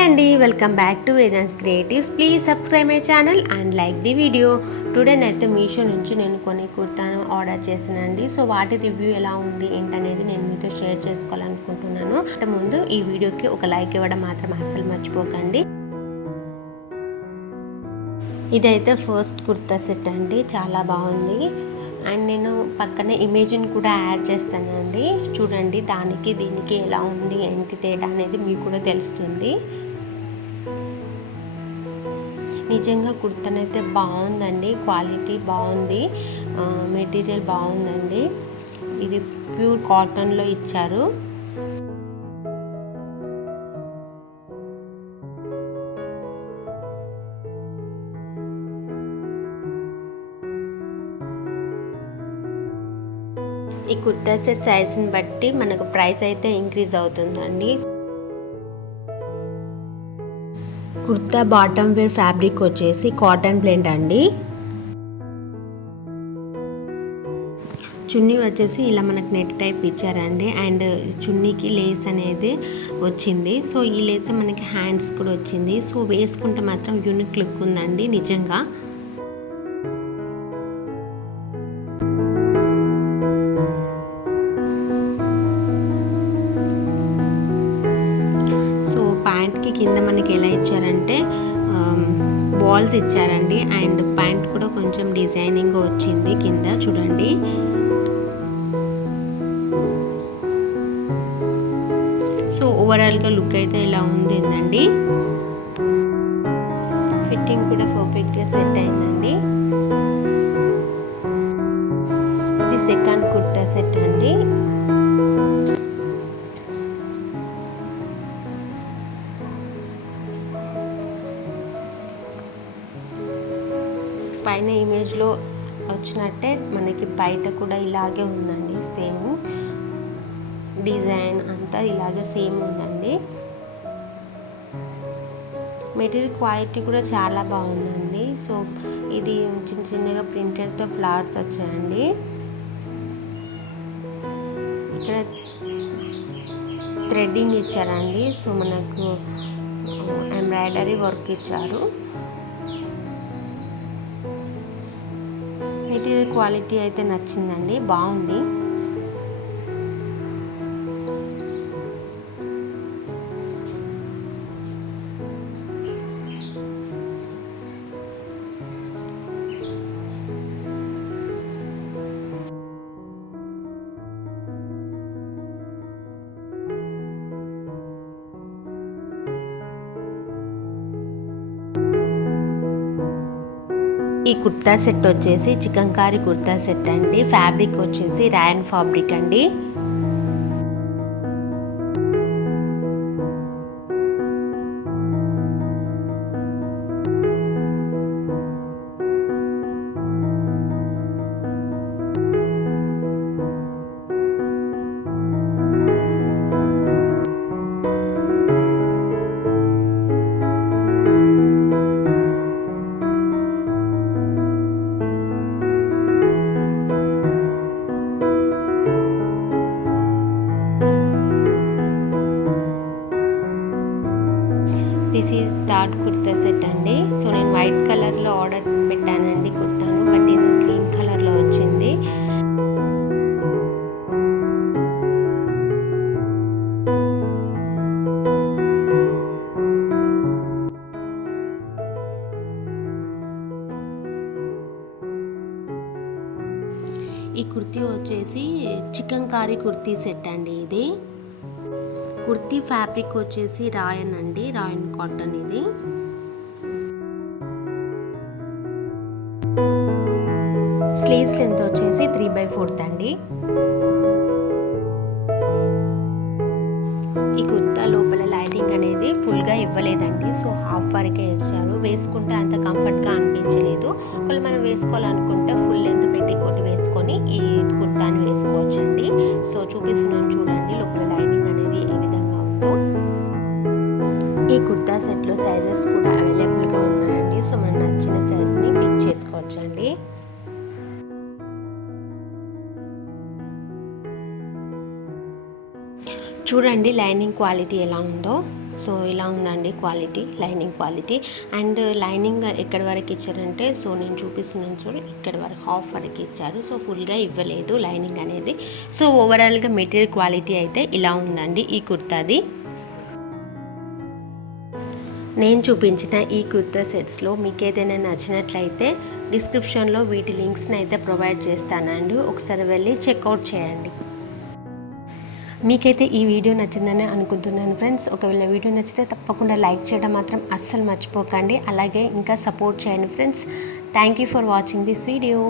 Hi అండి, welcome back to Vedant creatives. Please subscribe my channel and like the video. Today అయితే మీషో నుంచి నేను కొన్ని కుర్తాను ఆర్డర్ చేశానండి. సో వాటి రివ్యూ ఎలా ఉంది ఏంటనేది నేను మీతో షేర్ చేసుకోవాలనుకుంటున్నాను. అంటే ముందు ఈ వీడియోకి ఒక లైక్ ఇవ్వడం మాత్రం అస్సలు మర్చిపోకండి. ఇదైతే ఫస్ట్ కుర్తా సెట్ అండి, చాలా బాగుంది. అండ్ నేను పక్కనే ఇమేజ్ని కూడా యాడ్ చేస్తానండి. చూడండి దానికి దీనికి ఎలా ఉంది ఏంటి తేడా అనేది మీకు కూడా తెలుస్తుంది. నిజంగా కుర్తానైతే బాగుందండి, క్వాలిటీ బాగుంది, మెటీరియల్ బాగుందండి. ఇది ప్యూర్ కాటన్లో ఇచ్చారు. ఈ కుర్తా సెట్ సైజ్ని బట్టి మనకు ప్రైస్ అయితే ఇంక్రీజ్ అవుతుందండి. కుర్తా బాటమ్ వేర్ ఫ్యాబ్రిక్ వచ్చేసి కాటన్ బ్లెండ్ అండి. చున్నీ వచ్చేసి ఇలా మనకు నెట్ టైప్ ఇచ్చారండి. అండ్ చున్నీకి లేస్ అనేది వచ్చింది. సో ఈ లేస్ మనకి హ్యాండ్స్ కూడా వచ్చింది. సో వేసుకుంటే మాత్రం యూనిక్ లుక్ ఉందండి నిజంగా. సో ప్యాంట్కి కింద మనకి ఎలా ఇచ్చారంటే బాల్స్ ఇచ్చారండి. అండ్ ప్యాంట్ కూడా కొంచెం డిజైనింగ్ వచ్చింది కింద చూడండి. సో ఓవరాల్గా లుక్ అయితే ఇలా ఉందండి. ఫిట్టింగ్ కూడా పర్ఫెక్ట్గా సెట్ అయిందండి. ఇది సెకండ్ కుర్తా సెట్ అండి. పైన ఇమేజ్లో వచ్చినట్టే మనకి బయట కూడా ఇలాగే ఉందండి. సేమ్ డిజైన్ అంతా ఇలాగే సేమ్ ఉందండి. మెటీరియల్ క్వాలిటీ కూడా చాలా బాగుందండి. సో ఇది చిన్న చిన్నగా ప్రింటెడ్తో ఫ్లవర్స్ వచ్చాయండి. ఇక్కడ థ్రెడ్డింగ్ ఇచ్చారండి. సో మనకు ఎంబ్రాయిడరీ వర్క్ ఇచ్చారు. మెటీరియల్ క్వాలిటీ అయితే నచ్చిందండి, బాగుంది. ఈ కుర్తా సెట్ వచ్చేసి చికంకారీ కుర్తా సెట్ అండి. ఫ్యాబ్రిక్ వచ్చేసి రాయన్ ఫ్యాబ్రిక్ అండి. This is third kurta set అండి. సో నేను వైట్ కలర్లో ఆర్డర్ పెట్టానండి కుర్తాను, బట్ ఇది గ్రీన్ కలర్లో వచ్చింది. ఈ కుర్తీ వచ్చేసి చికంకారీ కుర్తీ సెట్ అండి. ఇది కుర్తీ ఫ్యాబ్రిక్ వచ్చేసి రాయన్ అండి, రాయన్ కాటన్. ఇది స్లీవ్స్ లెంత్ వచ్చేసి 3/4 అండి. ఈ కుర్తా లోపల లైనింగ్ అనేది ఫుల్గా ఇవ్వలేదండి. సో హాఫ్ వరకే ఇచ్చారు. వేసుకుంటే అంత కంఫర్ట్గా అనిపించలేదు. ఒకవేళ మనం వేసుకోవాలనుకుంటే ఫుల్ లెంత్ పెట్టి కొట్టి వేసుకొని ఈ కుర్తాని వేసుకోవచ్చండి. సో చూపిస్తున్నాను చూడండి లోపల లైనింగ్ అనేది ఏ విధంగా ఉందో. ఈ కుర్తా సెట్లో సైజెస్ కూడా అవైలబుల్గా ఉన్నాయండి. సో మనకు నచ్చిన సైజ్ని పిక్ చేసుకోవచ్చండి. చూడండి లైనింగ్ క్వాలిటీ ఎలా ఉందో. సో ఇలా ఉందండి quality, lining quality. And lining ఎక్కడి వరకు ఇచ్చారంటే, సో నేను చూపిస్తున్నాను చూడు, ఇక్కడ వరకు హాఫ్ వరకు ఇచ్చారు. సో ఫుల్గా ఇవ్వలేదు లైనింగ్ అనేది. సో ఓవరాల్గా మెటీరియల్ క్వాలిటీ అయితే ఇలా ఉందండి ఈ కుర్తాది. నేను చూపించిన ఈ కుర్తా సెట్స్లో మీకు ఏదైనా నచ్చినట్లయితే డిస్క్రిప్షన్లో వీటి లింక్స్ని అయితే ప్రొవైడ్ చేస్తానండి, ఒకసారి వెళ్ళి చెక్అవుట్ చేయండి. మీకైతే ఈ వీడియో నచ్చిందని అనుకుంటున్నాను ఫ్రెండ్స్. ఒకవేళ వీడియో నచ్చితే తప్పకుండా లైక్ చేయడం మాత్రం అస్సలు మర్చిపోకండి. అలాగే ఇంకా సపోర్ట్ చేయండి friends. Thank you for watching this video.